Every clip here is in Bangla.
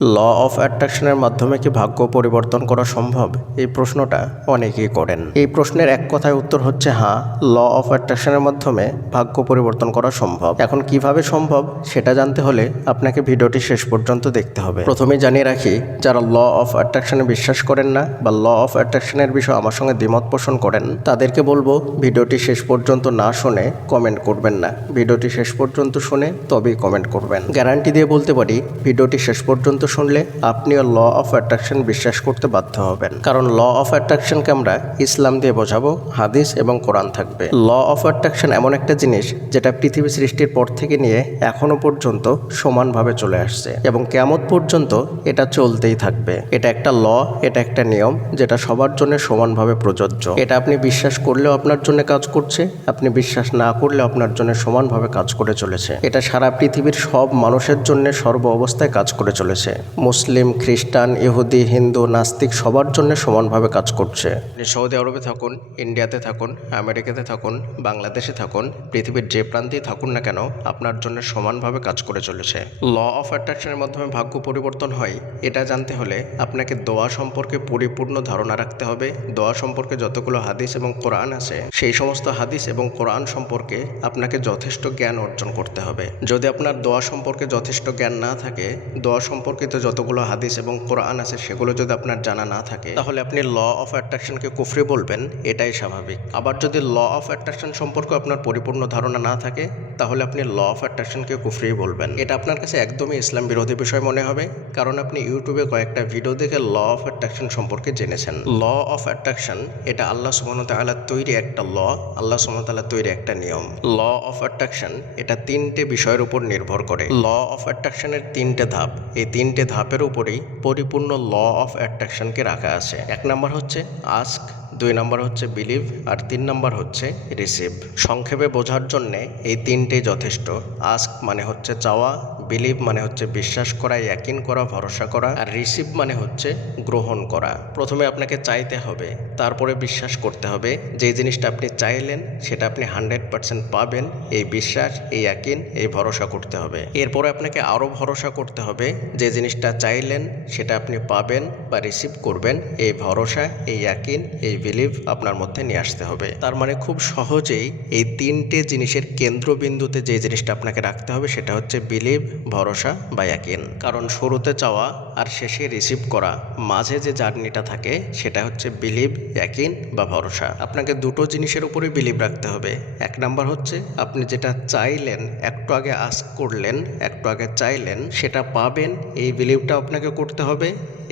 ল অফ অ্যাট্রাকশনের মাধ্যমে কি ভাগ্য পরিবর্তন করা সম্ভব? এই প্রশ্নটা অনেকেই করেন। এই প্রশ্নের এক কথায় উত্তর হচ্ছে হ্যাঁ, ল অফ অ্যাট্রাকশনের মাধ্যমে ভাগ্য পরিবর্তন করা সম্ভব। এখন কিভাবে সম্ভব সেটা জানতে হলে আপনাকে ভিডিওটি শেষ পর্যন্ত দেখতে হবে। প্রথমে জানিয়ে রাখি, যারা ল অফ অ্যাট্রাকশনে বিশ্বাস করেন না বা ল অফ অ্যাট্রাকশনের বিষয়ে আমার সঙ্গে দ্বিমত পোষণ করেন, তাদেরকে বলবো ভিডিওটি শেষ পর্যন্ত না শুনে কমেন্ট করবেন না। ভিডিওটি শেষ পর্যন্ত শুনে তবেই কমেন্ট করবেন। গ্যারান্টি দিয়ে বলতে পারি, ভিডিওটি শেষ পর্যন্ত শুনলে আপনিও ল অফ অ্যাট্রাকশন বিশ্বাস করতে বাধ্য হবেন। কারণ ল অফ অ্যাট্রাকশনকে আমরা ইসলাম দিয়ে বোঝাবো, হাদিস এবং কোরআন থাকবে। ল অফ অ্যাট্রাকশন এমন একটা জিনিস যেটা পৃথিবী সৃষ্টির পর থেকে নিয়ে এখনো পর্যন্ত সমানভাবে চলে আসছে এবং কিয়ামত পর্যন্ত এটা চলতেই থাকবে। এটা একটা ল, এটা একটা নিয়ম যেটা সবার জন্য সমানভাবে প্রযোজ্য। এটা আপনি বিশ্বাস করলেও আপনার জন্য কাজ করছে, আপনি বিশ্বাস না করলেও আপনার জন্য সমানভাবে কাজ করে চলেছে। এটা সারা পৃথিবীর সব মানুষের জন্য সর্ব অবস্থায় কাজ করে চলেছে। মুসলিম, খ্রিস্টান, ইহুদি, হিন্দু, নাস্তিক সবার জন্য সমানভাবে কাজ করছে। আপনি সৌদি আরবে থাকুন, ইন্ডিয়াতে থাকুন, আমেরিকাতে থাকুন, বাংলাদেশে থাকুন, পৃথিবীর যে প্রান্তেই থাকুন না কেন, আপনার জন্য সমানভাবে কাজ করে চলেছে। ল অফ অ্যাট্রাকশনের মাধ্যমে ভাগ্য পরিবর্তন হয় এটা জানতে হলে আপনাকে দোয়া সম্পর্কে পরিপূর্ণ ধারণা রাখতে হবে। দোয়া সম্পর্কে যতগুলো হাদিস এবং কোরআন আছে, সেই সমস্ত হাদিস এবং কোরআন সম্পর্কে আপনাকে যথেষ্ট জ্ঞান অর্জন করতে হবে। যদি আপনার দোয়া সম্পর্কে যথেষ্ট জ্ঞান না থাকে, দোয়া সম্পর্কিত যতগুলো হাদিস এবং কোরআন আছে সেগুলো যদি আপনার জানা না থাকে, তাহলে আপনি ল অফ অ্যাট্রাকশনকে কুফরি বলবেন, এটাই স্বাভাবিক। আবার যদি ল অফ অ্যাট্রাকশন সম্পর্কে আপনার পরিপূর্ণ ধারণা না থাকে, তাহলে আপনি ল অফ অ্যাট্রাকশনকে কুফরি বলবেন। এটা আপনার কাছে একদমই ইসলাম বিরোধী বিষয় মনে হবে, কারণ আপনি ইউটিউবে কয়েকটা ভিডিও দেখে ল অফ অ্যাট্রাকশন সম্পর্কে জেনেছেন। ল অফ অ্যাট্রাকশন এটা আল্লাহ সুবহানাহু ওয়া তাআলার তৈরি একটা ল, আল্লাহ সুবহানাহু ওয়া তাআলার তৈরি একটা নিয়ম। ল অফ অ্যাট্রাকশন এটা তিনটে বিষয়ের উপর নির্ভর করে। ল অফ অ্যাট্রাকশনের তিনটে ধাপ, এই তিনটে ধাপের উপরেই পরিপূর্ণ ল অফ অ্যাট্রাকশনকে রাখা আছে। এক নম্বর হচ্ছে আস্ক, 2 নম্বর হচ্ছে বিলিভ, আর 3 নম্বর হচ্ছে রিসিভ। সংক্ষেপে বোঝার জন্যে এই তিনটেই যথেষ্ট। আস্ক মানে হচ্ছে চাওয়া, বিলিভ মানে হচ্ছে বিশ্বাস করা, ইয়াকিন করা, ভরসা করা, আর রিসিভ মানে হচ্ছে গ্রহণ করা। প্রথমে আপনাকে চাইতে হবে, তারপরে বিশ্বাস করতে হবে যে জিনিসটা আপনি চাইলেন সেটা আপনি 100% পাবেন। এই বিশ্বাস, এই ইয়াকিন, এই ভরসা করতে হবে। এরপরে আপনাকে আরও ভরসা করতে হবে যে জিনিসটা চাইলেন সেটা আপনি পাবেন বা রিসিভ করবেন। এই ভরসা, এই ইয়াকিন, এই বিলিভ আপনার মধ্যে নিয়ে আসতে হবে। তার মানে খুব সহজেই এই তিনটে জিনিসের কেন্দ্রবিন্দুতে যে জিনিসটা আপনাকে রাখতে হবে সেটা হচ্ছে বিলিভ, ভরসা বা ইয়াকিন। কারণ শুরুতে চাওয়া আর শেষে রিসিভ করা, মাঝে যে জার্নিটা থাকে সেটা হচ্ছে বিলিভ, ইয়াকিন বা ভরসা। আপনাকে দুটো জিনিসের উপরে বিলিভ রাখতে হবে। এক নাম্বার হচ্ছে আপনি যেটা চাইলেন, একটু আগে আস্ক করলেন, একটু আগে চাইলেন, সেটা পাবেন, এই বিলিভটা আপনাকে করতে হবে।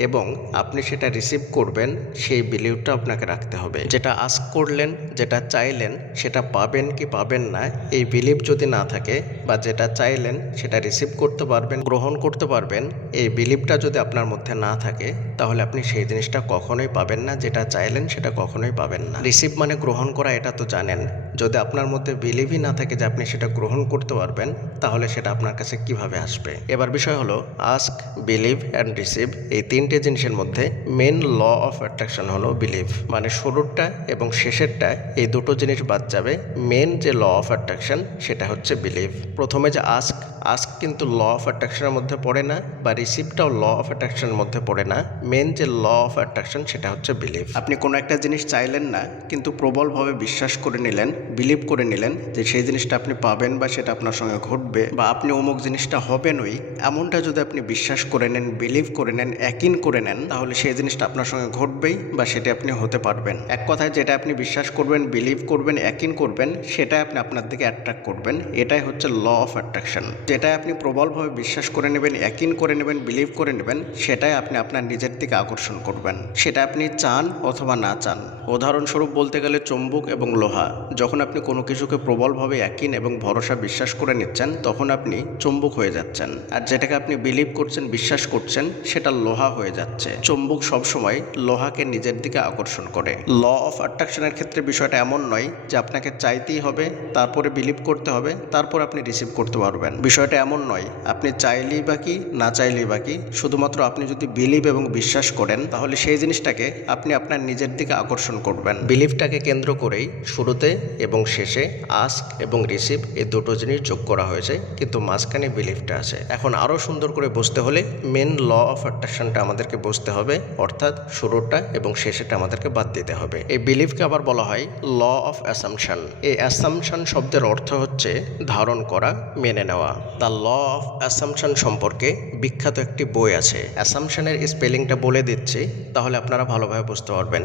এবং আপনি সেটা রিসিভ করবেন, সেই বিলিভটা আপনাকে রাখতে হবে। যেটা আস্ক করলেন, যেটা চাইলেন, সেটা পাবেন কি পাবেন না, এই বিলিভ যদি না থাকে, বা যেটা চাইলেন সেটা রিসিভ করতে পারবেন, গ্রহণ করতে পারবেন, এই বিলিভটা যদি আপনার মধ্যে না থাকে, তাহলে আপনি সেই জিনিসটা কখনোই পাবেন না। যেটা চাইলেন সেটা কখনোই পাবেন না। রিসিভ মানে গ্রহণ করা, এটা তো জানেন। যদি আপনার মধ্যে বিলিভই না থাকে যে আপনি সেটা গ্রহণ করতে পারবেন, তাহলে সেটা আপনার কাছে কিভাবে আসবে? এবার বিষয় হলো আস্ক, বিলিভ অ্যান্ড রিসিভ, এই তিনটে জিনিসের মধ্যে মেন ল অফ অ্যাট্রাকশন হলো বিলিভ। মানে শুরুরটা এবং শেষেরটা, এই দুটো জিনিস বাদ যাবে। মেন যে ল অফ অ্যাট্রাকশন সেটা হচ্ছে বিলিভ। প্রথমে যে আস্ক, আস্ক কিন্তু ল অফ অ্যাট্রাকশনের মধ্যে পড়ে না, বা রিসিভটাও ল অফ অ্যাট্রাকশনের মধ্যে পড়ে না। মেন যে ল অফ অ্যাট্রাকশন সেটা হচ্ছে বিলিভ। আপনি কোনো একটা জিনিস চাইলেন না, কিন্তু প্রবলভাবে বিশ্বাস করে নিলেন, বিলিভ করে নিলেন যে সেই জিনিসটা আপনি পাবেন বা সেটা আপনার সঙ্গে ঘটবে, বা আপনি অমুক জিনিসটা হবেনই, এমনটা যদি আপনি বিশ্বাস করে নেন, বিলিভ করে নেন, ইয়াকিন করে নেন, তাহলে সেই জিনিসটা আপনার সঙ্গে ঘটবেই বা সেটা আপনি হতে পারবেন। এক কথায় যেটা আপনি বিশ্বাস করবেন, বিলিভ করবেন, ইয়াকিন করবেন, সেটাই আপনি আপনার দিকে অ্যাট্রাক্ট করবেন। এটাই হচ্ছে ল অফ অ্যাট্রাকশন। যেটা আপনি প্রবলভাবে বিশ্বাস করে নেবেন, ইয়াকিন করে নেবেন, বিলিভ করে নেবেন, সেটাই আপনি আপনার নিজের দিকে আকর্ষণ করবেন। সেটা আপনি চান অথবা না চান। উদাহরণস্বরূপ বলতে গেলে চুম্বক এবং লোহা। যখন আপনি কোনো কিছুকে প্রবলভাবে ইয়াকিন এবং ভরসা বিশ্বাস করে নিচ্ছেন, তখন আপনি চুম্বক হয়ে যাচ্ছেন। আর যেটাকে আপনি বিলিভ করছেন, বিশ্বাস করছেন, সেটা লোহা হয়ে যাচ্ছে। চুম্বক সবসময় লোহাকে নিজের দিকে আকর্ষণ করে। ল অফ অ্যাট্রাকশনের ক্ষেত্রে বিষয়টা এমন নয় যে আপনাকে চাইতেই হবে, তারপরে বিলিভ করতে হবে, তারপর আপনি রিসিভ করতে পারবেন। বিষয়টা এমন নয় নয়, আপনি চাইলেই বা কি না চাইলেই বা কি, শুধুমাত্র আপনি যদি বিলিভ এবং বিশ্বাস করেন তাহলে সেই জিনিসটাকে আপনি আপনার নিজের দিকে আকর্ষণ করবেন। বিলিভটাকে কেন্দ্র করেই শুরুতে এবং শেষে আস্ক এবং রিসিভ এই দুটো জিনিস যোগ করা হয়েছে, কিন্তু মাঝখানে বিলিভটা আছে। এখন আরও সুন্দর করে বুঝতে হলে মেন ল অফ অ্যাট্রাকশনটা আমাদেরকে বুঝতে হবে, অর্থাৎ শুরুটা এবং শেষেরটা আমাদেরকে বাদ দিতে হবে। এই বিলিভকে আবার বলা হয় ল অফ অ্যাসাম্পশন। এই অ্যাসাম্পশন শব্দের অর্থ হচ্ছে ধারণ করা, মেনে নেওয়া। দ্য ল অফ অ্যাসাম্পশন সম্পর্কে বিখ্যাত একটি বই আছে। অ্যাসাম্পশনের স্পেলিংটা বলে দিচ্ছি, তাহলে আপনারা ভালোভাবে বুঝতে পারবেন।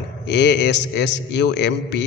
ASSUMPTION।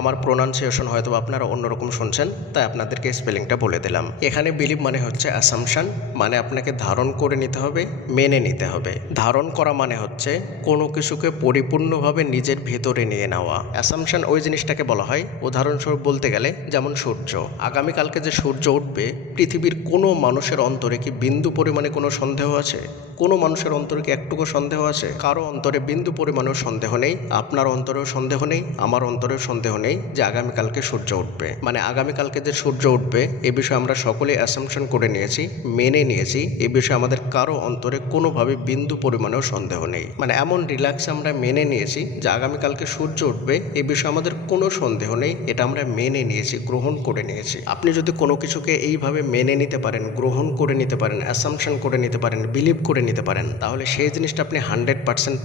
আমার প্রোনাউন্সিয়েশন হয়তো আপনারা অন্যরকম শুনছেন, তাই আপনাদেরকে স্পেলিংটা বলে দিলাম। এখানে বিলিভ মানে হচ্ছে অ্যাসাম্পশন, মানে আপনাকে ধারণ করে নিতে হবে, মেনে নিতে হবে। ধারণ করা মানে হচ্ছে কোনো কিছুকে পরিপূর্ণভাবে নিজের ভেতরে নিয়ে নেওয়া। অ্যাসাম্পশন ওই জিনিসটাকে বলা হয়, উদাহরণস্বরূপ বলতে গেলে যেমন সূর্য। আগামীকালকে যে সূর্য উঠবে, পৃথিবীর কোনো মানুষের অন্তরে কি বিন্দু পরিমাণে কোনো সন্দেহ আছে? কোনো মানুষের অন্তরে কি একটুকু সন্দেহ আছে? কারো অন্তরে বিন্দু পরিমাণেও সন্দেহ নেই, আপনার অন্তরেও সন্দেহ নেই, আমার অন্তরেও সন্দেহ নেই যে আগামীকালকে সূর্য উঠবে। মানে আগামীকালকে যে সূর্য উঠবে এ বিষয়ে আমরা সকলেই অ্যাসাম্পশন করে নিয়েছি, মেনে নিয়েছি। এ বিষয়ে আমাদের কারো অন্তরে কোনোভাবে বিন্দু পরিমাণেও সন্দেহ নেই। মানে এমন রিল্যাক্সে আমরা মেনে নিয়েছি যে আগামীকালকে সূর্য উঠবে, এ বিষয়ে আমাদের কোনো সন্দেহ নেই, এটা আমরা মেনে নিয়েছি, গ্রহণ করে নিয়েছি। আপনি যদি কোনো কিছুকে এইভাবে মেনে নিতে পারেন, গ্রহণ করে নিতে পারেন, অ্যাসাম্পশন করে নিতে পারেন, বিলিভ করে নিতে পারেন, তাহলে সেই জিনিসটা আপনি 100%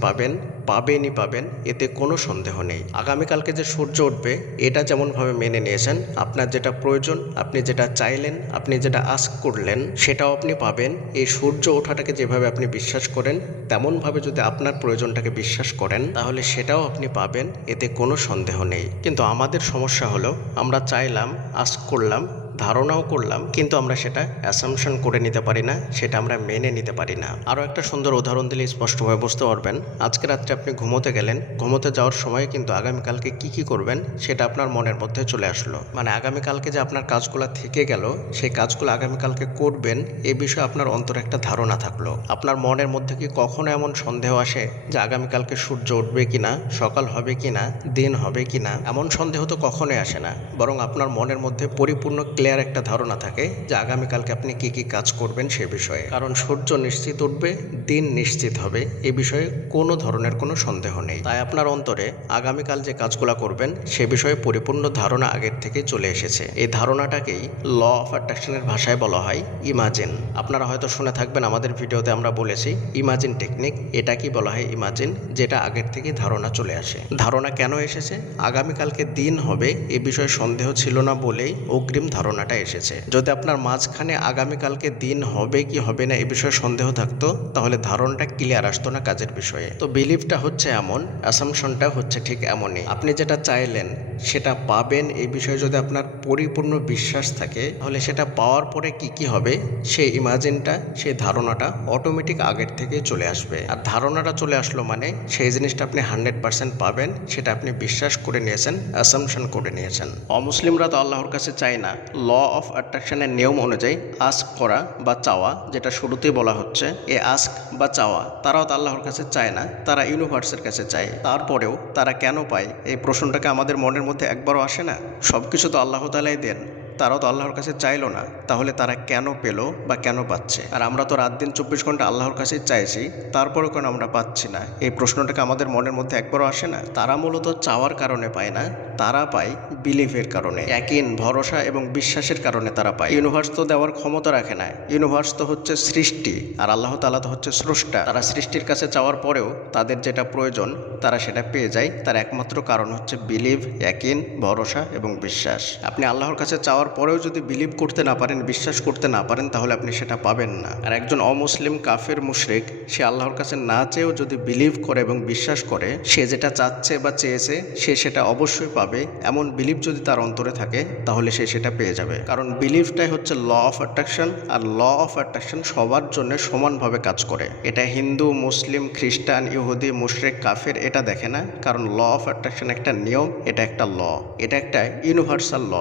পাবেনই পাবেন, এতে কোনো সন্দেহ নেই। আগামীকালকে যে সূর্য উঠবে এটা যেমনভাবে মেনে নিয়েছেন, আপনার যেটা প্রয়োজন, আপনি যেটা চাইলেন, আপনি যেটা আস্ক করলেন, সেটাও আপনি পাবেন। এই সূর্য ওঠাটাকে যেভাবে আপনি বিশ্বাস করেন, তেমনভাবে যদি আপনার প্রয়োজনটাকে বিশ্বাস করেন, তাহলে সেটাও আপনি পাবেন, এতে কোনো সন্দেহ নেই। কিন্তু আমাদের সমস্যা হলো, আমরা চাইলাম, আস্ক করলাম, ধারণাও করলাম, কিন্তু আমরা সেটা অ্যাসাম্পশন করে নিতে পারি না, সেটা আমরা মেনে নিতে পারি না। আরও একটা সুন্দর উদাহরণ দিলে স্পষ্টভাবে বুঝতে পারবেন। আজকে রাত্রে আপনি ঘুমোতে গেলেন, ঘুমোতে যাওয়ার সময় কিন্তু আগামীকালকে কি করবেন সেটা আপনার মনের মধ্যে চলে আসলো। মানে আগামীকালকে যে আপনার কাজগুলো থেকে গেল, সেই কাজগুলো আগামীকালকে করবেন, এ বিষয়ে আপনার অন্তরে একটা ধারণা থাকলো। আপনার মনের মধ্যে কি কখনো এমন সন্দেহ আসে যে আগামীকালকে সূর্য উঠবে কিনা, সকাল হবে কিনা, দিন হবে কিনা? এমন সন্দেহ তো কখনোই আসে না, বরং আপনার মনের মধ্যে পরিপূর্ণ ক্লিয়ার একটা ধারণা থাকে যে আগামীকালকে আপনি কি কাজ করবেন সে বিষয়ে। কারণ সূর্য নিশ্চিত উঠবে, দিন নিশ্চিত হবে, এ বিষয়ে কোনো ধরনের কোনো সন্দেহ নেই। তাই আপনার অন্তরে আগামীকাল যে কাজগুলো করবেন সে বিষয়ে পরিপূর্ণ ধারণা আগের থেকে চলে এসেছে। এই ধারণাটাকেই ল অফ অ্যাট্রাকশনের ভাষায় বলা হয় ইমাজিন। আপনারা হয়তো শুনে থাকবেন, আমাদের ভিডিওতে আমরা বলেছি ইমাজিন টেকনিক। এটা কি বলা হয় ইমাজিন, যেটা আগের থেকে ধারণা চলে আসে। ধারণা কেন এসেছে? আগামীকালকে দিন হবে এ বিষয়ে সন্দেহ ছিল না বলেই অগ্রিম ধারণাটা এসেছে। যদি আপনার মাঝখানে আগামীকালকে দিন হবে কি হবে না এ বিষয়ে সন্দেহ থাকতো, তাহলে ধারণাটা ক্লিয়ার আসতো না কাজের বিষয়ে। তো বিলিভটা হচ্ছে এমন, অ্যাসাম্পশনটা হচ্ছে ঠিক এমনই। আপনি যেটা চাইলেন সেটা পাবেন, এই বিষয়ে যদি আপনার পরিপূর্ণ বিশ্বাস থাকে, তাহলে সেটা পাওয়ার পরে কি হবে সেই ইমাজিনটা, সেই ধারণাটা অটোমেটিক আগের থেকে চলে আসবে। আর ধারণাটা চলে আসলো মানে সেই জিনিসটা আপনি 100% পাবেন, সেটা আপনি বিশ্বাস করে নিয়েছেন, অ্যাসাম্পশন করে নিয়েছেন। অমুসলিমরা তো আল্লাহর কাছে চায় না। ল অফ অ্যাট্রাকশনের নিয়ম অনুযায়ী আস্ক করা বা চাওয়া, যেটা শুরুতেই বলা হচ্ছে, এ আস্ক বা চাওয়া তারাও তো আল্লাহর কাছে চায় না, তারা ইউনিভার্সের কাছে চায়। তারপরেও তারা কেন পায়, এই প্রশ্নটাকে আমাদের মনের মধ্যে একবারও আসে না? সব কিছু তো আল্লাহ তাআলাই দেন, তারাও তো আল্লাহর কাছে চাইলো না, তাহলে তারা কেন পেল বা কেন পাচ্ছে? আর আমরা তো রাত দিন 24 ঘন্টা আল্লাহর কাছেই চাইছি, তারপরেও কেন আমরা পাচ্ছি না? এই প্রশ্নটাকে আমাদের মনের মধ্যে একবারও আসে না? তারা মূলত চাওয়ার কারণে পায় না, তারা পায় বিলিভের কারণে, ইয়াকিন, ভরসা এবং বিশ্বাসের কারণে তারা পায়। ইউনিভার্স তো দেওয়ার ক্ষমতা রাখে না, ইউনিভার্স তো হচ্ছে সৃষ্টি, আর আল্লাহ তাআলা তো হচ্ছে স্রষ্টা। তারা সৃষ্টির কাছে চাওয়ার পরেও তাদের যেটা প্রয়োজন তারা সেটা পেয়ে যায়, তার একমাত্র কারণ হচ্ছে বিলিভ, ইয়াকিন, ভরসা এবং বিশ্বাস। আপনি আল্লাহর কাছে চাওয়ার পরেও যদি বিলিভ করতে না পারেন, বিশ্বাস করতে না পারেন, তাহলে আপনি সেটা পাবেন না। আর একজন অমুসলিম কাফের মুশরিক, সে আল্লাহর কাছে না চেয়েও যদি বিলিভ করে এবং বিশ্বাস করে, সে যেটা চাচ্ছে বা চেয়েছে সে সেটা অবশ্যই পাবে, এমন বিলিভ যদি তার অন্তরে থাকে, তাহলে সে সেটা পেয়ে যাবে। কারণ বিলিভটাই হচ্ছে ল অফ অ্যাট্রাকশন, আর ল অফ অ্যাট্রাকশন সবার জন্য সমানভাবে কাজ করে। এটা হিন্দু, মুসলিম, খ্রিস্টান, ইহুদি, মুশরিক, কাফের এটা দেখে না। কারণ ল অফ অ্যাট্রাকশন একটা নিয়ম, এটা একটা ল, এটা একটা ইউনিভার্সাল ল,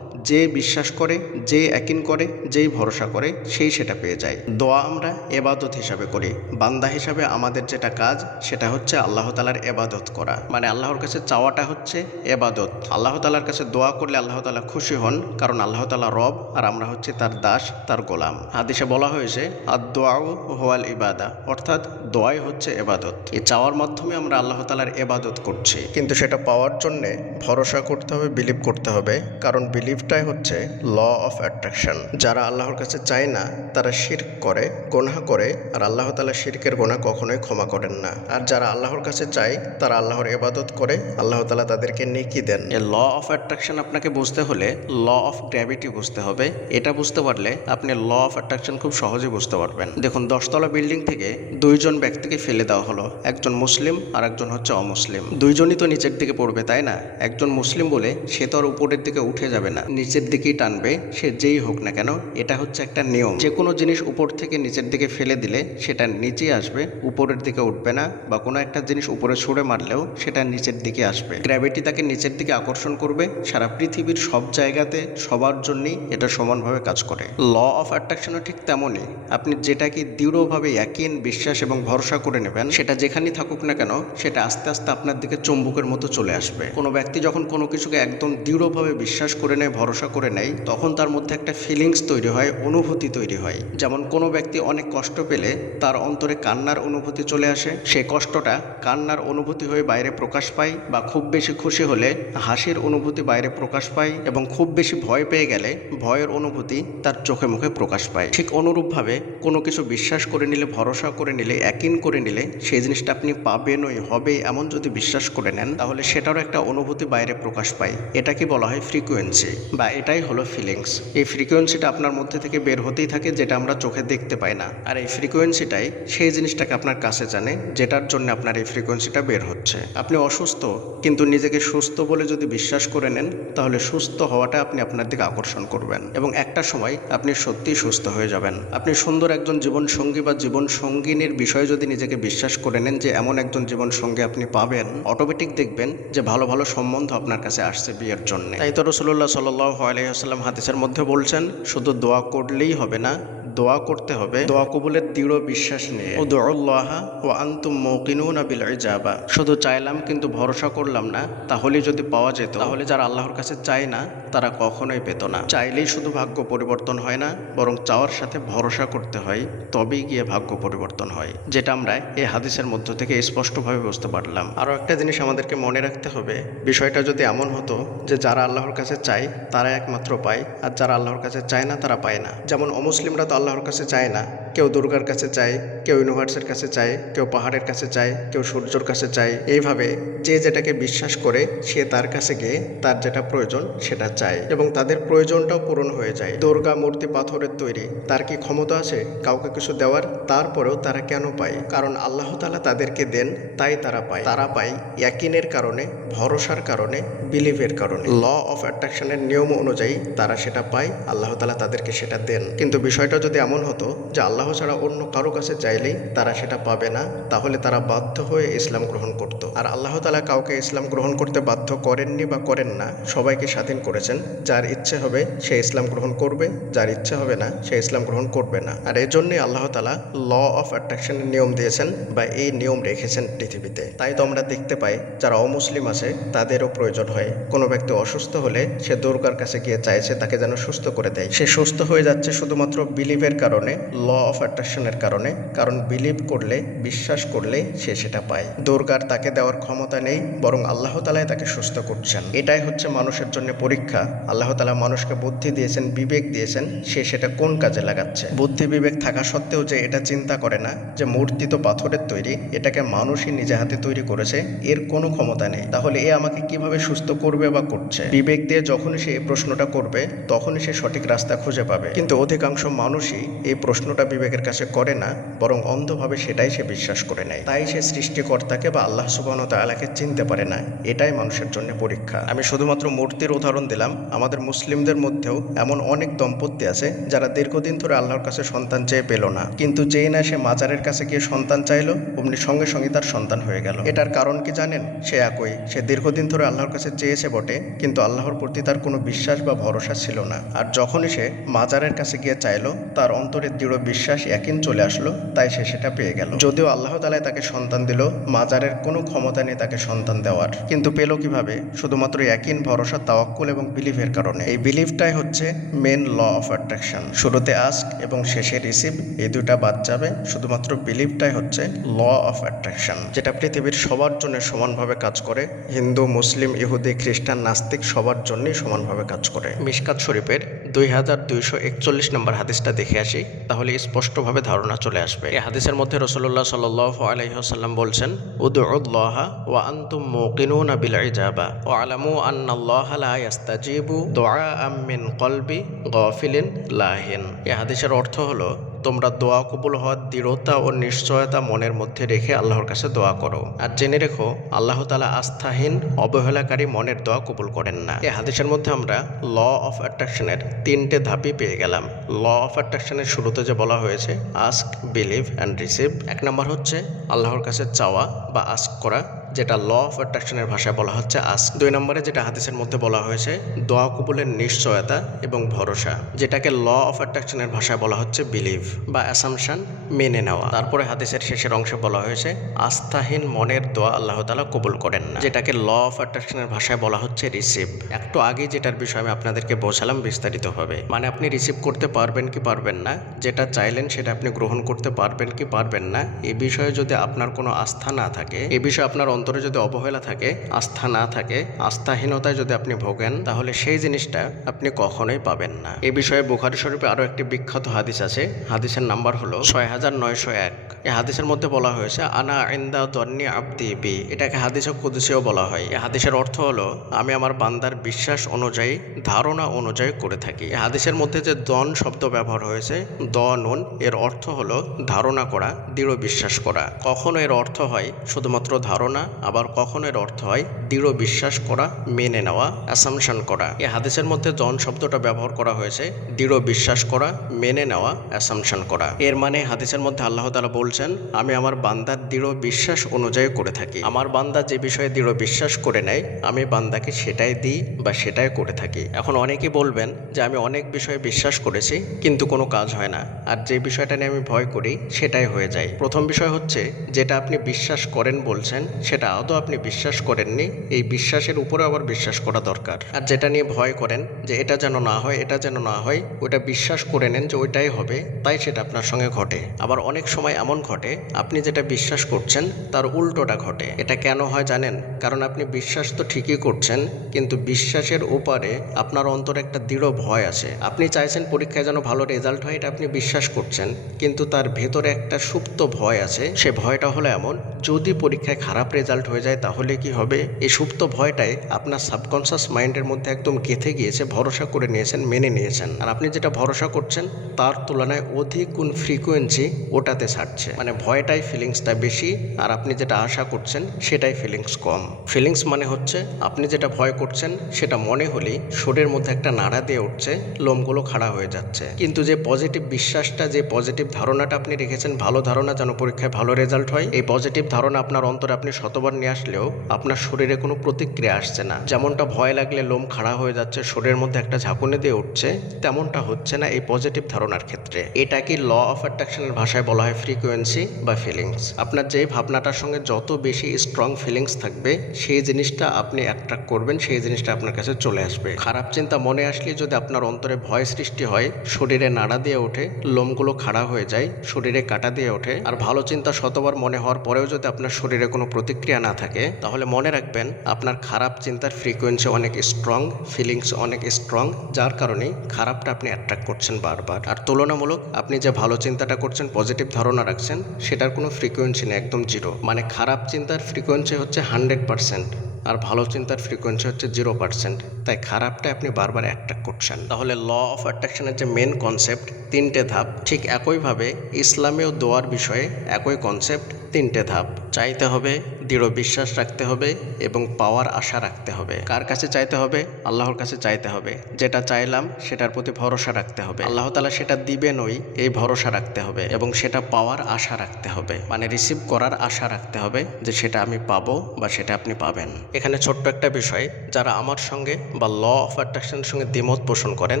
যে বিশ্বাস করে, যে ইয়াকিন করে, যেই ভরসা করে, সেই সেটা পেয়ে যায়। দোয়া আমরা এবাদত হিসাবে করি। বান্দা হিসাবে আমাদের যেটা কাজ সেটা হচ্ছে আল্লাহ তাআলার এবাদত করা, মানে আল্লাহর কাছে চাওয়াটা হচ্ছে এবাদত। আল্লাহ তাআলার কাছে দোয়া করলে আল্লাহ তাআলা খুশি হন, কারণ আল্লাহ তাআলা রব আর আমরা হচ্ছে তার দাস, তার গোলাম। হাদিসে বলা হয়েছে আদ-দুআউ হুয়াল ইবাদা, অর্থাৎ দোয়াই হচ্ছে এবাদত। এই চাওয়ার মাধ্যমে আমরা আল্লাহ তাআলার এবাদত করছি, কিন্তু সেটা পাওয়ার জন্যে ভরসা করতে হবে, বিলিভ করতে হবে, কারণ বিলিভটাই হচ্ছে ল অফ অ্যাট্রাকশন। যারা আল্লাহর কাছে চায় না তারা শিরক করে, গুনাহ করে, আর আল্লাহ তাআলা শিরকের গুনাহ কখনোই ক্ষমা করেন না। আর যারা আল্লাহর কাছে চায় তারা আল্লাহর ইবাদত করে, আল্লাহ তাআলা তাদেরকে নেকি দেন। এই ল অফ অ্যাট্রাকশন আপনাকে বুঝতে হলে ল অফ গ্র্যাভিটি বুঝতে হবে। এটা বুঝতে পারলে আপনি ল অফ অ্যাট্রাকশন খুব সহজে বুঝতে পারবেন। দেখুন, 10তলা বিল্ডিং থেকে দুইজন ব্যক্তিকে ফেলে দেওয়া হলো, একজন মুসলিম আর একজন হচ্ছে অমুসলিম। দুইজনই তো নিচের দিকে পড়বে, তাই না? একজন মুসলিম বলে সে তো আর উপরের দিকে উঠে যাবে না, নিচের দিকেই টানবে, সে যেই হোক না কেন। এটা হচ্ছে একটা নিয়ম। যে কোনো জিনিস উপর থেকে নিচের দিকে ফেলে দিলে সেটা নিচেই আসবে, উপরের দিকে উঠবে না। বা কোনো একটা জিনিস উপরে ছুঁড়ে মারলেও সেটা নিচের দিকে আসবে। গ্র্যাভিটি তাকে নিচের দিকে আকর্ষণ করবে। সারা পৃথিবীর সব জায়গাতে সবার জন্যই এটা সমানভাবে কাজ করে। ল অফ অ্যাট্রাকশনও ঠিক তেমনই। আপনি যেটাকে দৃঢ়ভাবে ইয়াকিন, বিশ্বাস এবং ভরসা করে নেবেন, সেটা যেখানেই থাকুক না কেন সেটা আস্তে আস্তে আপনার দিকে চুম্বকের মতো চলে আসবে। কোনো ব্যক্তি যখন কোনো কিছুকে একদম দৃঢ়ভাবে বিশ্বাস করে নেয়, ভরসা করে নেয়, তখন তার মধ্যে একটা ফিলিংস তৈরি হয়, অনুভূতি তৈরি হয়। যেমন কোনো ব্যক্তি অনেক কষ্ট পেলে তার অন্তরে কান্নার অনুভূতি চলে আসে, সেই কষ্টটা কান্নার অনুভূতি হয়ে বাইরে প্রকাশ পায়। বা খুব বেশি খুশি হলে হাসির অনুভূতি বাইরে প্রকাশ পায়, এবং খুব বেশি ভয় পেয়ে গেলে ভয়ের অনুভূতি তার চোখে মুখে প্রকাশ পায়। ঠিক অনুরূপভাবে কোনো কিছু বিশ্বাস করে নিলে, ভরসা করে নিলে, ইয়াকিন করে নিলে সেই জিনিসটা আপনি পাবেনই, হবে এমন যদি বিশ্বাস করে নেন, তাহলে সেটারও একটা অনুভূতি বাইরে প্রকাশ পায়। এটাকে বলা হয় ফ্রিকোয়েন্সি, বা এটাই হলো ফিলিংস। এই ফ্রিকোয়েন্সিটা আপনার মধ্যে থেকে বের হতেই থাকে, যেটা আমরা চোখে দেখতে পাই না। আর এই ফ্রিকোয়েন্সিটাই সেই জিনিসটাকে আপনার কাছে জানে, যেটার জন্য আপনার এই ফ্রিকোয়েন্সিটা বের হচ্ছে। আপনি অসুস্থ, কিন্তু নিজেকে সুস্থ বলে যদি বিশ্বাস করে নেন, তাহলে সুস্থ হওয়াটা আপনি আপনার দিকে আকর্ষণ করবেন, এবং একটা সময় আপনি সত্যিই সুস্থ হয়ে যাবেন। আপনি সুন্দর একজন জীবন সঙ্গী বা জীবন সঙ্গিনীর বিষয়ে যদি নিজেকে বিশ্বাস করে নেন যে এমন একজন জীবন সঙ্গী আপনি পাবেন, অটোমেটিক দেখবেন যে ভালো ভালো সম্বন্ধ আপনার কাছে আসছে বিয়ের জন্য। তাই তো রাসূলুল্লাহ সাল্লাল্লাহু আলাইহি ওয়াসাল্লাম হাদিসের মধ্যে বলছেন, শুধু দোয়া করলেই হবে না, দোয়া করতে হবে দোয়া কবুলের দৃঢ় বিশ্বাস নিয়ে। উদউল্লাহা ওয়া আনতুম মুকিনুনা বিল ইজাবা। শুধু চাইলাম কিন্তু ভরসা করলাম না, তাহলে যদি পাওয়া যেত, তাহলে যারা আল্লাহর কাছে চায় না তারা কখনোই পেত না। চাইলেই শুধু ভাগ্য পরিবর্তন হয় না, বরং চাওয়ার সাথে ভরসা করতে হয়, তবেই গিয়ে ভাগ্য পরিবর্তন হয়, যেটা আমরা এই হাদিসের মধ্য থেকে স্পষ্টভাবে বুঝতে পারলাম। আরও একটা জিনিস আমাদেরকে মনে রাখতে হবে, বিষয়টা যদি এমন হতো যে যারা আল্লাহর কাছে চায় তারা একমাত্র পায়, আর যারা আল্লাহর কাছে চায় না তারা পায় না। যেমন অমুসলিমরা তো আল্লাহর কাছে চায় না, কেউ দুর্গার কাছে চায়, কেউ ইউনিভার্সের কাছে চায়, কেউ পাহাড়ের কাছে চায়, কেউ সূর্যর কাছে চায়। এইভাবে যে যেটাকে বিশ্বাস করে সে তার কাছে গিয়ে তার যেটা প্রয়োজন সেটা চায়, এবং তাদের প্রয়োজনটাও পূরণ হয়ে যায়। দুর্গা মূর্তি পাথরের তৈরি, তার কি ক্ষমতা আছে কাউকে কিছু দেওয়ার? তারপরেও তারা কেন পায়? কারণ আল্লাহ তাআলা তাদেরকে দেন, তাই তারা পায়। তারা পায় ইয়াকিনের কারণে, ভরসার কারণে, বিলিভের কারণে। ল অফ অ্যাট্রাকশনের নিয়ম অনুযায়ী তারা সেটা পায়, আল্লাহ তাআলা তাদেরকে সেটা দেন। কিন্তু বিষয়টা যদি এমন হতো যে আল্লাহ ছাড়া অন্য কারো কাছে চাইলেই তারা সেটা পাবে না, তাহলে তারা বাধ্য হয়ে ইসলাম গ্রহণ করত। আর আল্লাহ তাআলা কাউকে ইসলাম গ্রহণ করতে বাধ্য করেননি বা করেন না, সবাইকে স্বাধীন করেছেন। যার ইচ্ছে হবে সে ইসলাম গ্রহণ করবে, যার ইচ্ছে হবে না সে ইসলাম গ্রহণ করবে না। আর এজন্যই আল্লাহ তাআলা ল অফ অ্যাট্রাকশনের নিয়ম দিয়েছেন, বা এই নিয়ম রেখেছেন পৃথিবীতে। তাই তো আমরা দেখতে পাই যারা অমুসলিম আছে তাদেরও প্রয়োজন হয়। কোনো ব্যক্তি অসুস্থ হলে সে দুর্গার কাছে গিয়ে চাইছে তাকে যেন সুস্থ করে দেয়। সে সুস্থ হয়ে যাচ্ছে শুধুমাত্র বিলিভের কারণে, ল অফ অ্যাট্রাকশনের কারণে। কারণ বিলিভ করলে, বিশ্বাস করলে সে সেটা পায়। দুর্গার তাকে দেওয়ার ক্ষমতা নেই, বরং আল্লাহ তাআলাই তাকে সুস্থ করছেন। এটাই হচ্ছে মানুষের জন্য পরীক্ষা। আল্লাহ তাআলা মানুষকে বুদ্ধি দিয়েছেন, বিবেক দিয়েছেন, সে সেটা কোন কাজে লাগাচ্ছে। বুদ্ধি বিবেক থাকা সত্ত্বেও যে এটা চিন্তা করে না যে মূর্তি তো পাথরের তৈরি, এটাকে মানুষই নিজে হাতে তৈরি করেছে, এর কোনো ক্ষমতা নেই, তাহলে এ আমাকে কিভাবে সুস্থ করবে বা করছে? বিবেক দিয়ে যখনই সে এই প্রশ্নটা করবে তখনই সে সঠিক রাস্তা খুঁজে পাবে। কিন্তু অধিকাংশ মানুষই এই প্রশ্নটা বিবেকের কাছে করে না, বরং অন্ধভাবে সেটাই সে বিশ্বাস করে নেয়। তাই সে সৃষ্টিকর্তাকে বা আল্লাহ সুবহানাহু ওয়া তাআলাকে চিনতে পারে না। এটাই মানুষের জন্য পরীক্ষা। আমি শুধুমাত্র মূর্তির উদাহরণ দিলাম। আমাদের মুসলিমদের মধ্যেও এমন অনেক দম্পতি আছে যারা দীর্ঘদিন ধরে আল্লাহর কাছে সন্তান চেয়ে পেল না, কিন্তু যেই না সে মাজারের কাছে গিয়ে সন্তান চাইলো, অমনি সঙ্গে সঙ্গে তার সন্তান হয়ে গেল। এটার কারণ কি জানেন? সে একই, সে দীর্ঘদিন ধরে আল্লাহর কাছে চেয়েছে বটে, কিন্তু আল্লাহর প্রতি তার কোনো বিশ্বাস বা ভরসা ছিল না। আর যখনই সে মাজারের কাছে গিয়ে চাইলো, তার অন্তরে দৃঢ় বিশ্বাস ইয়াকিন চলে আসলো, তাই সে সেটা পেয়ে গেল। যদিও আল্লাহ তাআলা তাকে সন্তান দিল, মাজারের কোনো ক্ষমতা নেই তাকে সন্তান দেওয়ার, কিন্তু পেল কিভাবে? শুধুমাত্র ইয়াকিন, ভরসা, তাওয়াক্কুল এবং বিলিভের কারণে। এই বিলিভটাই হচ্ছে মেন ল অফ অ্যাট্রাকশন। শুরুতে আস্ক এবং শেষে রিসিভ, এই দুইটা বাদ যাবে। শুধুমাত্র বিলিভটাই হচ্ছে ল অফ অ্যাট্রাকশন, যেটা পৃথিবীর সবার জন্য সমানভাবে কাজ করে। হিন্দু, মুসলিম, ইহুদি, খ্রিস্টান, নাস্তিক সবার জন্যই সমানভাবে কাজ করে। মিশকাত শরীফের 2241 নম্বর হাদিসটা দেখে আসি, তাহলে স্পষ্টভাবে ধারণা চলে আসবে। এই হাদিসের মধ্যে রাসূলুল্লাহ সাল্লাল্লাহু আলাইহি ওয়াসাল্লাম বলছেন, উদউল্লাহা ওয়া আনতুম মুকিনুনা বিল ইজাবা ওয়া আলামু আন্নাল্লাহা লা ইস্তাজিবু দুআআম মিন কলবি গাফিলিন লাহিন। এই হাদিসের অর্থ হলো, তোমরা দোয়া কবুল হওয়ার দৃঢ়তা ও নিশ্চয়তা মনের মধ্যে রেখে আল্লাহর কাছে দোয়া করো, আর জেনে রেখো আল্লাহ তাআলা আস্থাহীন, অবহেলাকারী মনের দোয়া কবুল করেন না। এই হাদিসের মধ্যে আমরা ল অফ অ্যাট্রাকশনের 3টে ধাপই পেয়ে গেলাম। ল অফ অ্যাট্রাকশনের শুরুতে যে বলা হয়েছে আস্ক, বিলিভ অ্যান্ড রিসিভ। 1 নম্বর হচ্ছে আল্লাহর কাছে চাওয়া বা আস্ক করা, যেটা ল অফ অ্যাট্রাকশনের ভাষায় বলা হচ্ছে আস্ক। 2 নম্বরে যেটা হাদিসের মধ্যে বলা হয়েছে দোয়া কবুলের নিশ্চয়তা এবং ভরসা, যেটাকে ল অফ অ্যাট্রাকশনের ভাষায় বলা হচ্ছে বিলিভ বা অ্যাসাম্পশন, মেনে নেওয়া। তারপরে হাদিসের শেষের অংশে বলা হয়েছে আস্থাহীন মনের দোয়া আল্লাহ তাআলা কবুল করেন না, যেটাকে ল অফ অ্যাট্রাকশনের ভাষায় বলা হচ্ছে রিসিভ। একটু আগে যেটার বিষয়ে আমি আপনাদেরকে বোঝালাম বিস্তারিতভাবে, মানে আপনি রিসিভ করতে পারবেন কি পারবেন না, যেটা চাইলেন সেটা আপনি গ্রহণ করতে পারবেন কি পারবেন না, এই বিষয়ে যদি আপনার কোনো আস্থা না থাকে, এই বিষয়ে আপনার অন্তরে যদি অবহেলা থাকে, আস্থা না থাকে, আস্থাহীনতায় যদি আপনি ভোগেন, তাহলে সেই জিনিসটা আপনি কখনোই পাবেন না। এই বিষয়ে বুখারী শরীফে আরও একটি বিখ্যাত হাদিস আছে। হাদিসের নাম্বার হলো 6901। এই হাদিসের মধ্যে বলা হয়েছে আনা ইনদা দন্নি আবদি বি। এটাকে হাদিসে কুদসিও বলা হয়। এই হাদিসের অর্থ হলো আমি আমার বান্দার বিশ্বাস অনুযায়ী, ধারণা অনুযায়ী করে থাকি। এই হাদিসের মধ্যে যে দন শব্দ ব্যবহার হয়েছে, দনুন, এর অর্থ হলো ধারণা করা, দৃঢ় বিশ্বাস করা। কখনো এর অর্থ হয় শুধুমাত্র ধারণা, আবার কখনো এর অর্থ হয় দৃঢ় বিশ্বাস করা, মেনে নেওয়া, অ্যাসাম্পশন করা। এই হাদিসের মধ্যে জন শব্দটা ব্যবহার করা হয়েছে দৃঢ় বিশ্বাস করা, মেনে নেওয়া, অ্যাসাম্পশন করা। এর মানে হাদিসের মধ্যে আল্লাহ তাআলা বলছেন আমি আমার বান্দার দৃঢ় বিশ্বাস অনুযায়ী করে থাকি। আমার বান্দা যে বিষয়ে দৃঢ় বিশ্বাস করে নেয়, আমি বান্দাকে সেটাই দিই বা সেটাই করে থাকি। এখন অনেকে বলবেন যে আমি অনেক বিষয়ে বিশ্বাস করেছি কিন্তু কোনো কাজ হয় না, আর যে বিষয়টা নিয়ে আমি ভয় করি সেটাই হয়ে যায়। প্রথম বিষয় হচ্ছে যেটা আপনি বিশ্বাস করেন বলছেন সেটা আদৌ আপনি বিশ্বাস করেননি, এই বিশ্বাসের উপরে আবার বিশ্বাস করা দরকার। আর যেটা নিয়ে ভয় করেন যে এটা যেন না হয়, এটা যেন না হয়, ওটা বিশ্বাস করে নেন যে ওইটাই হবে, তাই সেটা আপনার সঙ্গে ঘটে। আবার অনেক সময় এমন ঘটে আপনি যেটা বিশ্বাস করছেন তার উল্টোটা ঘটে। এটা কেন হয় জানেন? কারণ আপনি বিশ্বাস তো ঠিকই করছেন, কিন্তু বিশ্বাসের ওপারে আপনার অন্তরে একটা দৃঢ় ভয় আছে। আপনি চাইছেন পরীক্ষায় যেন ভালো রেজাল্ট হয়, এটা আপনি বিশ্বাস করছেন, কিন্তু তার ভেতরে একটা সুপ্ত ভয় আছে। সে ভয়টা হলো এমন, যদি পরীক্ষায় খারাপ রেজাল্ট হয়ে যায় তাহলে কি হবে? এই সুপ্ত ভয়টাই আপনার সাবকনশাস মাইন্ডের মধ্যে একদম গেঁথে গিয়েছে, ভরসা করে নিয়েছেন, মেনে নিয়েছেন। আর আপনি যেটা ভরসা করছেন তার তুলনায় অধিক গুণ ফ্রিকোয়েন্সি ওটাতে ছাড়ছে, মানে ভয়টাই ফিলিংসটা বেশি, আর আপনি যেটা আশা করছেন সেটাই ফিলিংস কম। ফিলিংস মানে হচ্ছে আপনি যেটা ভয় করছেন সেটা মনে হলেই শরীরের মধ্যে একটা নাড়া দিয়ে উঠছে, লোমগুলো খাড়া হয়ে যাচ্ছে। কিন্তু যে পজিটিভ বিশ্বাসটা, যে পজিটিভ ধারণাটা আপনি রেখেছেন, ভালো ধারণা যেন পরীক্ষায় ভালো রেজাল্ট হয়, এই পজিটিভ ধারণা আপনার অন্তরে আপনি শতবার নিয়ে আসলেও আপনার শরীরে কোনো প্রতিক্রিয়া আসছে না। যেমনটা ভয় লাগলে লোম খাড়া হয়ে যাচ্ছে, শরীরের মধ্যে একটা ঝাঁকুনি দিয়ে উঠছে, তেমনটা হচ্ছে না এই পজিটিভ ধারণার ক্ষেত্রে। এটা কি ল অফ অ্যাট্রাকশনের ভাষায় বলা হয় ফ্রিকোয়েন্সি বা ফিলিংস। আপনার যে ভাবনাটার সঙ্গে যত বেশি স্ট্রং ফিলিংস থাকবে, সেই জিনিসটা আপনি অ্যাট্রাক্ট করবেন, সেই জিনিসটা আপনার কাছে চলে আসবে। খারাপ চিন্তা মনে আসলে যদি আপনার অন্তরে ভয় সৃষ্টি হয়, শরীরে নাড়া দিয়ে ওঠে, লোমগুলো খাড়া হয়ে যায়, শরীরে কাটা দিয়ে ওঠে, আর ভালো চিন্তা শতবার মনে হওয়ার পরেও যদি আপনার শরীরে কোনো প্রতিক্রিয়া না থাকে, তাহলে মনে রাখবেন আপনার খারাপ চিন্তার ফ্রিকোয়েন্সি অনেক স্ট্রং, ফিলিংস অনেক স্ট্রং, যার কারণে খারাপটা আপনি অ্যাট্রাক্ট করছেন বারবার। আর তুলনামূলক আপনি যে ভালো চিন্তাটা করছেন, পজিটিভ ধারণা রাখছেন, সেটার কোনো ফ্রিকোয়েন্সি নেই, একদম জিরো। মানে খারাপ চিন্তার ফ্রিকোয়েন্সি হচ্ছে 100%, আর ভালো চিন্তার ফ্রিকোয়েন্সি হচ্ছে 0%। তাই খারাপটা আপনি বারবার অ্যাট্রাক্ট করছেন। তাহলে ল অফ অ্যাট্রাকশনের যে মেন কনসেপ্ট 3টে ধাপ, ঠিক একইভাবে ইসলামেও দোয়ার বিষয়ে একই কনসেপ্ট 3টে ধাপ। চাইতে হবে, দৃঢ় বিশ্বাস রাখতে হবে এবং পাওয়ার আশা রাখতে হবে। কার কাছে চাইতে হবে? আল্লাহর কাছে চাইতে হবে। যেটা চাইলাম সেটার প্রতি ভরসা রাখতে হবে, আল্লাহ তাআলা সেটা দিবেনই এই ভরসা রাখতে হবে এবং সেটা পাওয়ার আশা রাখতে হবে, মানে রিসিভ করার আশা রাখতে হবে যে সেটা আমি পাবো বা সেটা আপনি পাবেন। এখানে ছোট্ট একটা বিষয়, যারা আমার সঙ্গে বা ল অফ অ্যাট্রাকশনের সঙ্গে দ্বিমত পোষণ করেন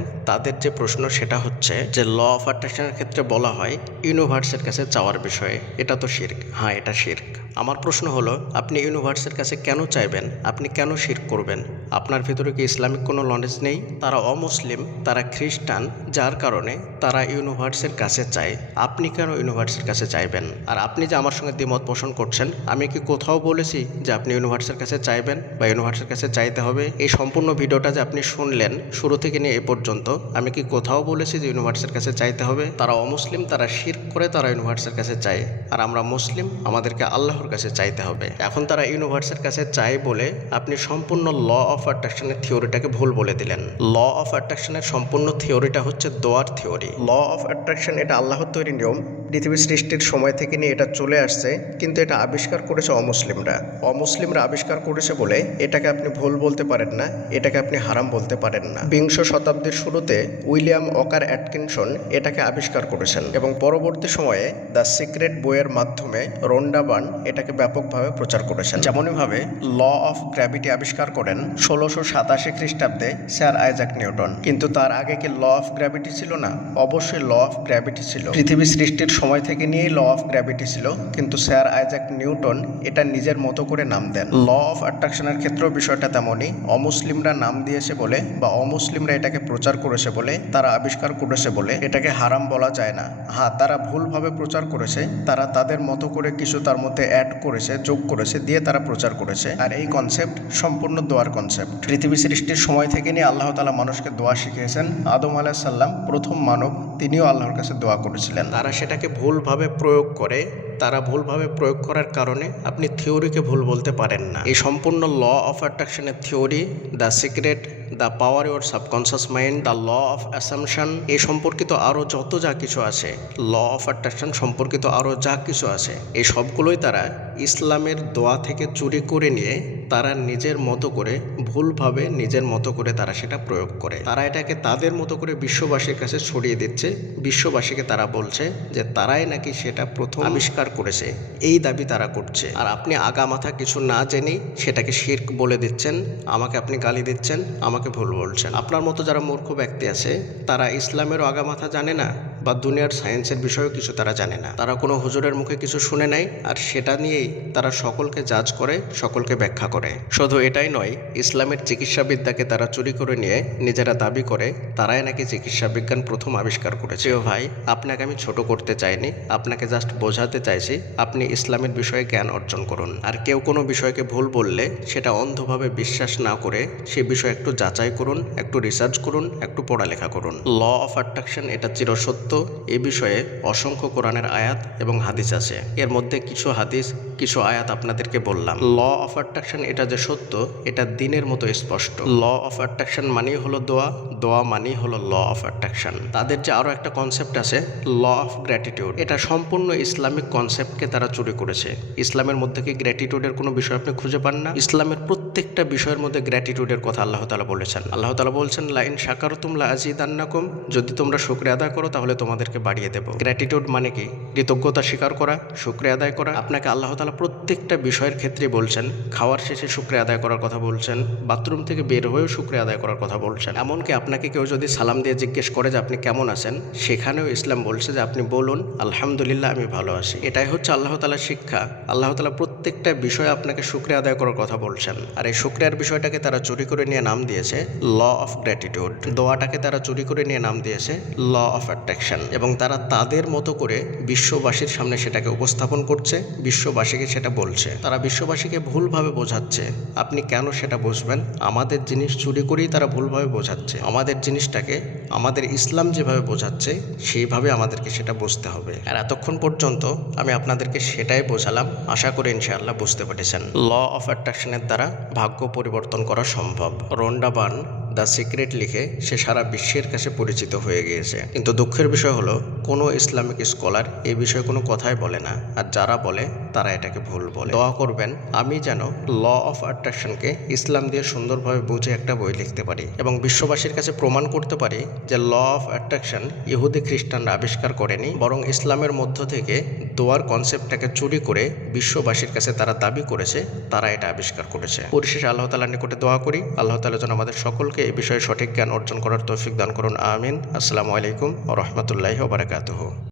তাদের যে প্রশ্ন সেটা হচ্ছে যে ল অফ অ্যাট্রাকশনের ক্ষেত্রে বলা হয় ইউনিভার্সের কাছে চাওয়ার বিষয়ে, এটা তো শিরক। হ্যাঁ, এটা শিরক। আমার প্রশ্ন হলো, আপনি ইউনিভার্সের কাছে কেন চাইবেন? আপনি কেন শিরক করবেন? আপনার ভিতরে কি ইসলামিক কোনো নলেজ নেই? তারা অমুসলিম, তারা খ্রিস্টান, যার কারণে তারা ইউনিভার্সের কাছে চায়। আপনি কেন ইউনিভার্সের কাছে চাইবেন? আর আপনি যে আমার সঙ্গে দ্বিমত পোষণ করছেন, আমি কি কোথাও বলেছি যে আপনি ইউনিভার্সের কাছে চাইবেন বা ইউনিভার্সের কাছে চাইতে হবে? এই সম্পূর্ণ ভিডিওটা যে আপনি শুনলেন শুরু থেকে নিয়ে এ পর্যন্ত, আমি কি কোথাও বলেছি যে ইউনিভার্সের কাছে চাইতে হবে? তারা অমুসলিম, তারা শিরক করে তারা ইউনিভার্সের কাছে চায়, আর আমরা মুসলিম, আমাদেরকে আল্লাহর কাছে চাইতে হবে। এখন তারা ইউনিভার্সের কাছে চায় বলে আপনি সম্পূর্ণ ল অফ অ্যাট্রাকশনের থিওরিটাকে ভুল বলে দিলেন। ল অফ অ্যাট্রাকশনের সম্পূর্ণ থিওরিটা হচ্ছে দোয়ার থিওরি। ল অফ অ্যাট্রাকশন এটা আল্লাহর তৈরি নিয়ম, পৃথিবী সৃষ্টির সময় থেকে নিয়ে এটা চলে আসছে, কিন্তু এটা আবিষ্কার করেছে অমুসলিমরা। অমুসলিমরা আবিষ্কার করেছে বলে এটাকে আপনি ভুল বলতে পারেন না, এটাকে আপনি হারাম বলতে পারেন না। বিংশ শতাব্দীর শুরুতে উইলিয়াম ওকার অ্যাটকিনসন এটাকে আবিষ্কার করেছেন এবং পরবর্তী সময়ে দ্য সিক্রেট বইয়ের মাধ্যমে রোন্ডা বার্ন এটাকে ব্যাপকভাবে প্রচার করেছেন। যেমনইভাবে ল অফ গ্র্যাভিটি আবিষ্কার করেন 1687 খ্রিস্টাব্দে স্যার আইজাক নিউটন। কিন্তু তার আগে কি ল অফ গ্র্যাভিটি ছিল না? অবশ্যই ল অফ গ্র্যাভিটি ছিল। পৃথিবী সৃষ্টির সময় থেকে নিয়েই ল অফ গ্র্যাভিটি ছিল, কিন্তু স্যার আইজাক নিউটন এটা নিজের মতো করে নাম দেন। ল অফ অ্যাট্রাকশনের ক্ষেত্রেও বিষয়টা তেমনই। অমুসলিমরা নাম দিয়েছে বলে বা অমুসলিমরা এটাকে প্রচার করেছে বলে, তারা আবিষ্কার করেছে বলে এটাকে হারাম বলা যায় না। হ্যাঁ, তারা ভুলভাবে প্রচার করেছে, তারা তাদের মতো করে কিছু তার মধ্যে অ্যাড করেছে, যোগ করেছে, দিয়ে তারা প্রচার করেছে। আর এই কনসেপ্ট সম্পূর্ণ দোয়ার কনসেপ্ট। পৃথিবী সৃষ্টির সময় থেকে নিয়ে আল্লাহ তাআলা মানুষকে দোয়া শিখিয়েছেন। আদম আলাইহিস সালাম প্রথম মানব, তিনিও আল্লাহর কাছে দোয়া করেছিলেন। তারা সেটাকে ভুলভাবে প্রয়োগ করে, তারা ভুলভাবে প্রয়োগ করার কারণে আপনি থিওরিকে ভুল বলতে পারেন না। এই সম্পূর্ণ ল অফ অ্যাট্রাকশনের theory, the secret, the power your subconscious mind, the law of assumption, এই সম্পর্কিত আরও যত যা কিছু আছে, ল অফ অ্যাট্রাকশন সম্পর্কিত আরও যা কিছু আছে, এই সবগুলোই তারা ইসলামের দোয়া থেকে চুরি করে নিয়ে তারা নিজের মতো করে ভুলভাবে নিজের মতো করে তারা সেটা প্রয়োগ করে। তারা এটাকে তাদের মতো করে বিশ্ববাসীর কাছে ছড়িয়ে দিচ্ছে। বিশ্ববাসীকে তারা বলছে যে তারাই নাকি সেটা প্রথম আবিষ্কার করেছে, এই দাবি তারা করছে। আর আপনি আগামাথা কিছু না জেনেই সেটাকে শিরক বলে দিচ্ছেন, আমাকে আপনি গালি দিচ্ছেন, আমাকে ভুল বলছেন। আপনার মতো যারা মূর্খ ব্যক্তি আছে, তারা ইসলামেরও আগামাথা জানে না বা দুনিয়ার সায়েন্সের বিষয়েও কিছু তারা জানে না। তারা কোনো হুজুরের মুখে কিছু শুনে নাই, আর সেটা নিয়েই তারা সকলকে জাজ করে, সকলকে ব্যাখ্যা করে। শুধু এটাই নয়, ইসলামের চিকিৎসাবিদ্যাকে তারা চুরি করে নিয়ে নিজেরা দাবি করে তারাই নাকি চিকিৎসা বিজ্ঞান প্রথম আবিষ্কার করেছে। ও ভাই, আপনাকে আমি ছোট করতে চাইনি, আপনাকে জাস্ট বোঝাতে চাইছি আপনি ইসলামের বিষয়ে জ্ঞান অর্জন করুন। আর কেউ কোনো বিষয়কে ভুল বললে সেটা অন্ধভাবে বিশ্বাস না করে সে বিষয়ে একটু যাচাই করুন, একটু রিসার্চ করুন, একটু পড়ালেখা করুন। ল অফ অ্যাট্রাকশন এটা চিরসত্য। এ বিষয়ে অসংখ্য কোরআনের আয়াত এবং হাদিস আছে। এর মধ্যে কিছু হাদিস, কিছু আয়াত আপনাদেরকে বললাম। ল অফ অ্যাট্রাকশন এটা যে সত্য, এটা দিনের মতো স্পষ্ট। ল অফ অ্যাট্রাকশন মানেই হলো দোয়া, দোয়া মানেই হলো ল অফ অ্যাট্রাকশন। তাদের যে আরও একটা কনসেপ্ট আছে ল অফ গ্র্যাটিটিউড, এটা সম্পূর্ণ ইসলামিক কনসেপ্টকে তারা চুরি করেছে। ইসলামের মধ্যে কি গ্র্যাটিটিউডের কোনো বিষয় আপনি খুঁজে পান না? ইসলামের প্রত্যেকটা বিষয়ের মধ্যে গ্র্যাটিটিউডের কথা আল্লাহ তাআলা বলেছেন। আল্লাহ তাআলা বলছেন লা ইন শাকারতুম লা আযীদান্নাকুম, যদি তোমরা শুকরিয়া আদায় করো তাহলে তোমাদেরকে বাড়িয়ে দেব। গ্র্যাটিটিউড মানে কি? কৃতজ্ঞতা স্বীকার করা, শুকরিয়া আদায় করা। আপনাকে আল্লাহ তাআলা প্রত্যেকটা বিষয়ের ক্ষেত্রে বলছেন, খাওয়ার শেষে শুকরিয়া আদায় করার কথা বলছেন, বাথরুম থেকে বের হয়েও শুকরিয়া আদায় করার কথা বলছেন। এমনকি আপনাকে কেউ যদি সালাম দিয়ে জিজ্ঞেস করে যে আপনি কেমন আছেন, সেখানেও ইসলাম বলছে যে আপনি বলুন আলহামদুলিল্লাহ, আমি ভালো আছি। এটাই হচ্ছে আল্লাহ তাআলার শিক্ষা। আল্লাহ তাআলা প্রত্যেকটা বিষয়ে আপনাকে শুকরিয়া আদায় করার কথা বলছেন। আর এই শুকরিয়ার বিষয়টাকে তারা চুরি করে নিয়ে নাম দিয়েছে ল অফ গ্র্যাটিটিউড। দোয়াটাকে তারা চুরি করে নিয়ে নাম দিয়েছে ল অফ অ্যাট্রাকশন। এবং তারা তাদের মতো করে বিশ্ববাসীর সামনে সেটাকে উপস্থাপন করছে, বিশ্ববাসীকে বিশ্ববাসীকে সেটা বলছে। তারা বিশ্ববাসীকে ভুলভাবে বোঝাচ্ছে। আপনি কেন সেটা বুঝবেন? আমাদের জিনিস চুরি করেই তারা ভুলভাবে বোঝাচ্ছে। আমাদের জিনিসটাকে আমাদের ইসলাম যেভাবে বোঝাচ্ছে সেইভাবে আমাদেরকে সেটা বুঝতে হবে। আর এতক্ষণ পর্যন্ত আমি আপনাদেরকে সেটাই বোঝালাম। আশা করি ইনশাআল্লাহ বুঝতে পেরেছেন। ল অফ অ্যাট্রাকশনের দ্বারা ভাগ্য পরিবর্তন করা সম্ভব। রোন্ডা বার্ন দ্য সিক্রেট লিখে সে সারা বিশ্বের কাছে পরিচিত হয়ে গিয়েছে। কিন্তু দুঃখের বিষয় হলো কোনো ইসলামিক স্কলার এই বিষয়ে কোনো কথাই বলে না, আর যারা বলে তারা এটাকে ভুল বলে। দোয়া করবেন আমি যেন ল অফ অ্যাট্রাকশনকে ইসলাম দিয়ে সুন্দরভাবে বুঝে একটা বই লিখতে পারি এবং বিশ্ববাসীর কাছে প্রমাণ করতে পারি যে ল অফ অ্যাট্রাকশন ইহুদি খ্রিস্টানরা আবিষ্কার করেনি, বরং ইসলামের মধ্য থেকে দোয়ার কনসেপ্টটাকে চুরি করে বিশ্ববাসীর কাছে তারা দাবি করেছে তারা এটা আবিষ্কার করেছে। পরিশেষে আল্লাহ তাআলার নিকটে দোয়া করি আল্লাহ তাআলা যেন আমাদের সকলকে এই বিষয়ে সঠিক জ্ঞান অর্জন করার তৌফিক দান করুন। আমিন। আসসালামু আলাইকুম ওয়া রাহমাতুল্লাহি ওয়া বারাকাতুহু।